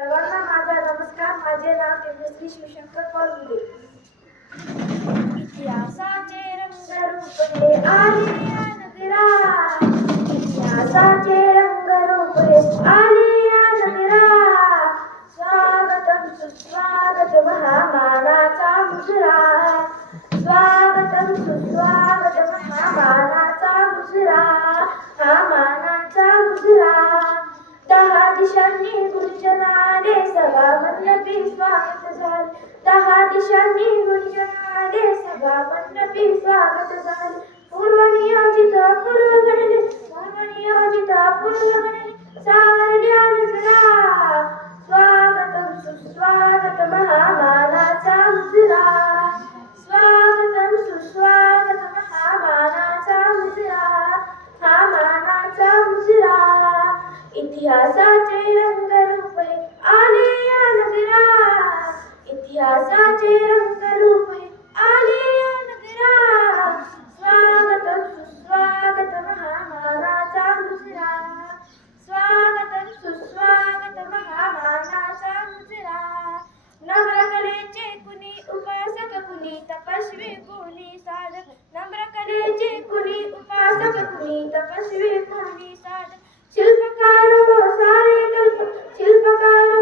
सर्वांना माझा नमस्कार. माझे नाव तेजस्वी शिवशंकर पळपुरे. इतिहासाचे रंगरूप हे आले या नगरा, इतिहासाचे रंगरूप हे आले या नगरा. स्वागतम सुस्वागत महामानाचा मुजरा, स्वागतम सुस्वागत महामानाचा मुजरा, हा मानाचा मुजरा. दहा दिशांनी गुंजनाने सभा मंडपी स्वागत झाले, दहा दिशांनी गुंजनाने सभा मंडपी स्वागत झाले. पूर्वनियोजित पूर्वगणने, पूर्वनियोजित पूर्वगणने सावरल्या नजरा. स्वागतम सुस्वागत महामानाचा मुजरा, स्वागतम सुस्वागत महामानाचा मुजरा, हा मानाचा मुजरा. इतिहासाचे रंगरूप हे आले या नगरा, इतिहासाचे रंगरूप हे आले या नगरा. स्वागतम सुस्वागत महामानाचा मुजरा, स्वागतम सुस्वागत महामानाचा मुजरा. नम्रकलेचे कुणी उपासक, कुणी तपस्वी, कुणी साधक. नम्रकलेचे कुणी उपासक, कुणी तपस्वी, कुणी साधक. शिल्पकार हो सारे कल्प, शिल्पकार